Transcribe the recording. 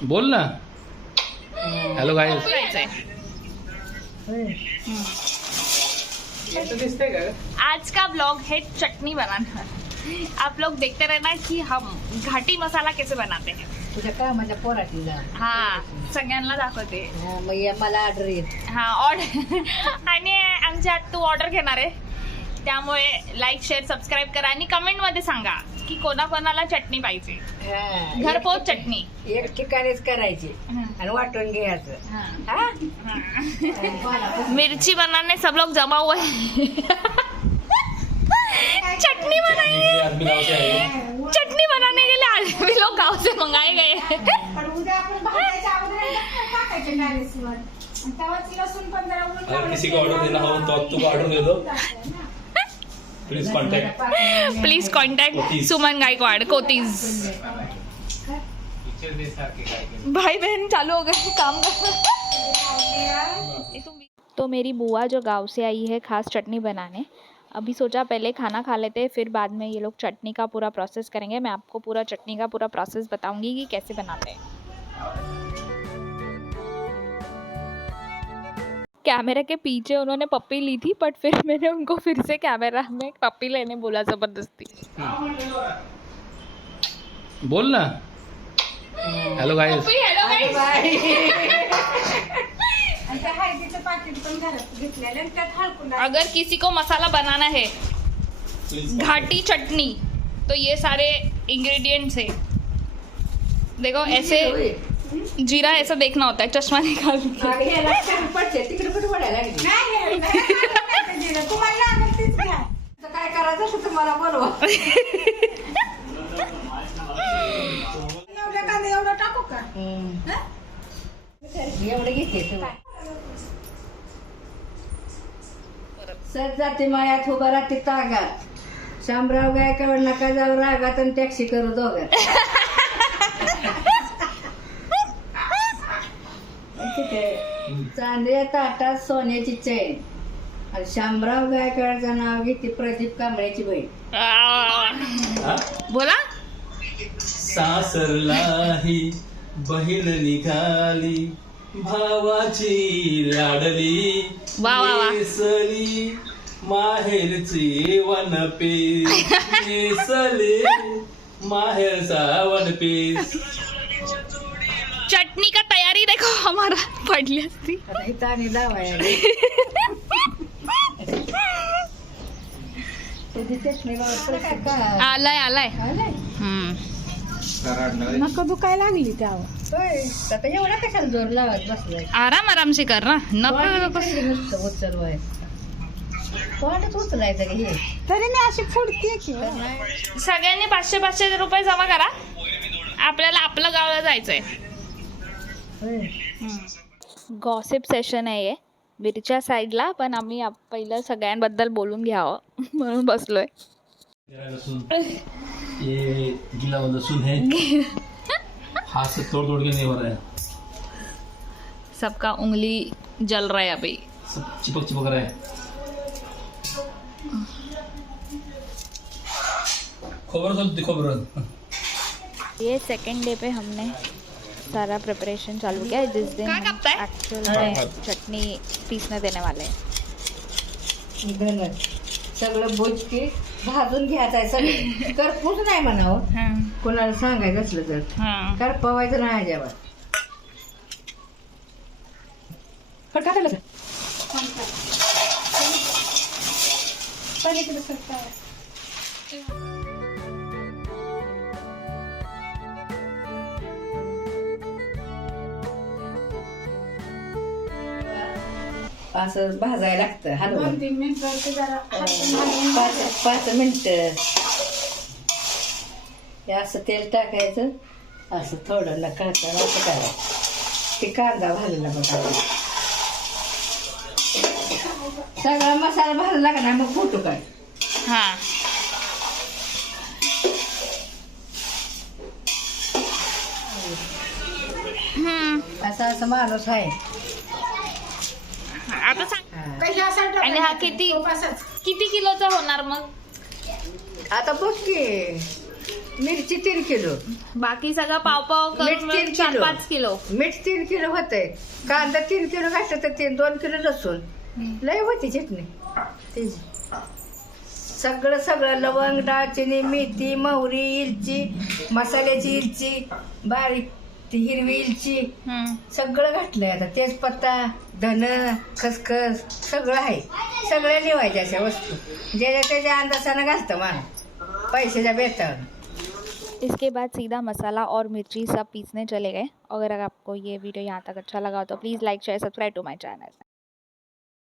बोल ना. Hello guys. आज का ब्लॉग है चटनी बनाना. आप लोग देखते रहना कि हम घाटी मसाला कैसे बनाते हैं. तुझ्या का माझ्या पोराटीला हा सगळ्यांना दाखवते. मग मला ऑर्डर येईल. हा ऑर्डर आणि आमच्यात तू ऑर्डर घेणार आहे त्यामुळे लाईक शेअर सबस्क्राईब करा आणि कमेंट मध्ये सांगा की कोणाकोणाला चटणी पाहिजे. घरपोच चटणी एक ठिकाणीच करायची आणि वाटून घ्यायचं. मिर्ची बनाने सब लोग जमा हुए चटनी बनाने के लिए आदमी लोग गांव से मंगाए गए हैं. अगर किसी को ऑर्डर देना हो तो तू ऑर्डर दे दो. प्लीज कॉन्टैक्ट सुमन गायकवाड़ कोतीज. भाई बहन चालू हो गए काम तो मेरी बुआ जो गांव से आई है खास चटनी बनाने. अभी सोचा पहले खाना खा लेते हैं फिर बाद में ये लोग चटनी का पूरा प्रोसेस करेंगे. मैं आपको पूरा चटनी का पूरा प्रोसेस बताऊंगी कि कैसे बनाते हैं. कैमरे के पीछे उन्होंने पप्पी ली थी बट फिर मैंने उनको फिर से कैमरा में पप्पी लेने बोला जबरदस्ती. बोल ना. Hello guys. अगर किसी को मसाला बनाना है घाटी चटनी तो ये सारे इंग्रेडिएंट्स है. देखो ऐसे जीरा ऐसा देखना होता है चश्मा निकाल काय करायचं तुम्हाला बोलवा. एवढं टाकू का एवढं घेते सर जाते मायात उभा राहते तागात. शामराव गायकवाड नका जाऊ रागात आणि टॅक्सी करू दोघात. चांदऱ्या ताटात सोन्याची चैन आणि शामराव गायकवाडचं नाव घेते प्रदीप कांबळेची बहीण. बोला. सासरलाही बहीण निघाली भावाची लाडली वा वा वा. नेसली माहेरची वनपीस नेसले माहेरचा वनपीस. चटनी का तैयारी देखो हमारा पडली असती. हिताने दावाय आलाय आलाय. नका दुखायला लागली त्यावर. आता एवढा कशाला जोर लावत बसलाय. आराम आराम से कर ना नको उचलवायचं तोंडच उचलायचं हे तरी मी अशी फुडते की. सगळ्यांनी 500-500 रुपये जमा करा. आपल्याला आपलं गावाला जायचंय. गॉसिप सेशन आहे ये मिरच्या साईडला पण आम्ही पहिलं सगळ्यांबद्दल बोलून घ्यावं म्हणून बसलोय. ये गीला लहसुन है. हाथ से तोड़ तोड़ के नहीं हो रहा है. सबका उंगली जल रहा है अभी. सब चिपक चिपक रहा है. खोबरं. ये सेकंड डे पे हमने सारा प्रिपरेशन चालू किया है जिस दिन एक्चुअल में चटनी पीसने देने वाले हैं. सगळं भोज की भाजून घ्यायचं आहे. सगळं करपूस नाही म्हणावं कोणाला सांगायचं असलं तर करपवायचं नाही जेव्हा असं भाजायला लागतं. हलवून 5 मिनिटं हे असं तेल टाकायचं. असं थोडं नकळतं असं करायचं. ते कांदा भाजला बघा. सगळा मसाला भाजला का ना मग फोटो काढ. असा असं माणूस आहे. आता सांग. आणि हा किती किलोचा होणार मग. आता बघ की मिरची 3 किलो, बाकी सगळं पाव पाव मीठ करून 3 किलो. 4-5 किलो. मीठ 3 किलो होतंय, कांदा 3 किलो घातलं तर 2 किलो लसूण, लय होती चटणी त्याची. सगळं सगळं लवंग, दालचिनी, मेथी, मोहरी, इलची, मसाल्याची इलची, बारीक ती हिरवी इलची, सगळं घातलंय. आता तेजपत्ता, धन, खसखस सगळं आहे. सगळ्या निवायच्या अशा वस्तू ज्याच्या त्याच्या अंदाजानं घालतं माणूस पैशाच्या बेतावर. इसके बाद सीधा मसाला और मिर्ची सब पीसने चले गए. अगर आपको ये वीडियो यहाँ तक अच्छा लगा हो तो please like share subscribe to my channel.